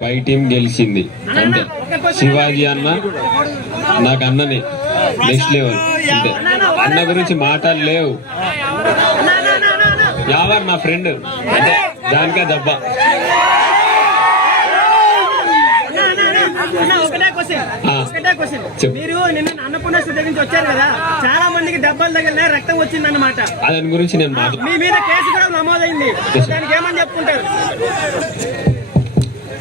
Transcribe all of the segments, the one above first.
By team గెలిచింది. అంతే. శివాజీ అన్న నాకు అన్ననే. నెక్స్ట్ లెవెల్ అంతే. అన్న గురించి మాటలు లేవు. యావర్ నా ఫ్రెండ్. అంటే దానికే దెబ్బ. మీరు నిన్న అన్నపూర్ణేశ్వరి దగ్గర నుంచి వచ్చారు కదా చాలా మందికి దెబ్బలు తగిలినాయి రక్తం వచ్చింది అన్నమాట దాని గురించి నేను మీ మీద కేసు కూడా నమోదైంది. దానికి ఏమని చెప్పుకుంటారు?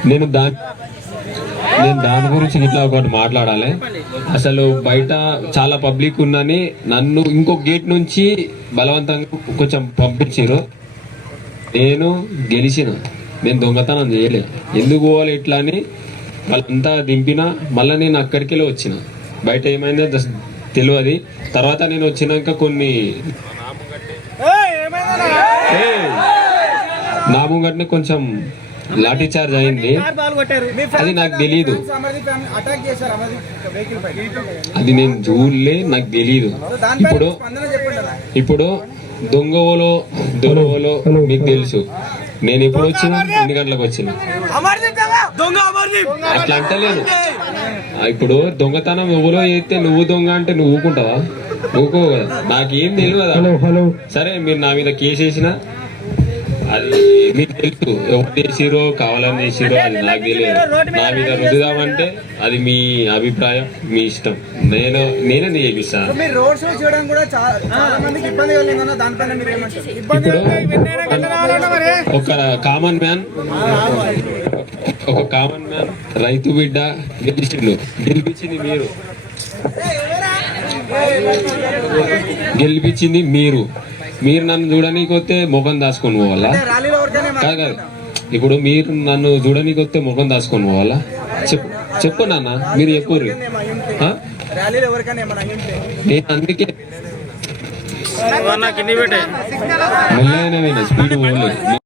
నేను దాని నేను దాని గురించి ఇట్లా ఒకటి మాట్లాడాలి. అసలు బయట చాలా పబ్లిక్ ఉందని నన్ను ఇంకో గేట్ నుంచి బలవంతంగా కొంచెం పంపించారు నేను గెలిచిన. నేను దొంగతనం చేయలే. ఎందుకు పోవాలి ఇట్లా అని వాళ్ళంతా దింపిన మళ్ళీ నేను అక్కడికి వెళ్ళి వచ్చిన. బయట ఏమైందో తెలియదు తర్వాత నేను వచ్చినాక కొన్ని! నా ముంగట్నే కొంచెం లాఠీ చార్జ్ అయింది. అది నాకు తెలియదు అది నేను చూడలే నాకు తెలియదు ఇప్పుడు. ఇప్పుడు దొంగవోలో దొరవోలో మీకు తెలుసు. నేను ఎప్పుడు వచ్చిన ఎన్ని గంటలకు వచ్చిన. దొంగ అమర్దీప్. అట్లా అంటలేదు. ఇప్పుడు దొంగతనం ఎవరో చేస్తే నువ్వు దొంగ అంటే నువ్వు ఊకుంటావా? ఊకో కదా. నాకేం తెలియదు సరే మీరు నా మీద కేసు వేసిన అది మీకు తెలుసు. ఎవరు చేసిరో కావాలని చేసిరో అది నాకు తెలియదు. నా మీద రుద్దుదామంటే అది మీ అభిప్రాయం మీ ఇష్టం. నేను నేనే నీ చేపిస్తాను ఇప్పుడు ఒక కామన్ మ్యాన్ ఒక కామన్ మ్యాన్ రైతు బిడ్డ గెలిచిండు. గెలిపించింది మీరు. గెలిపించింది మీరు. మీరు నన్ను చూడనీకి వస్తే ముఖం దాచుకొని పోవాలా? కాదు కాదు. ఇప్పుడు మీరు నన్ను చూడనీకి వస్తే ముఖం దాచుకొని పోవాలా? చెప్పు చెప్పు నాన్న మీరు చెప్పుర్రి. నేను అందుకే స్పీడ్ పోలేదు.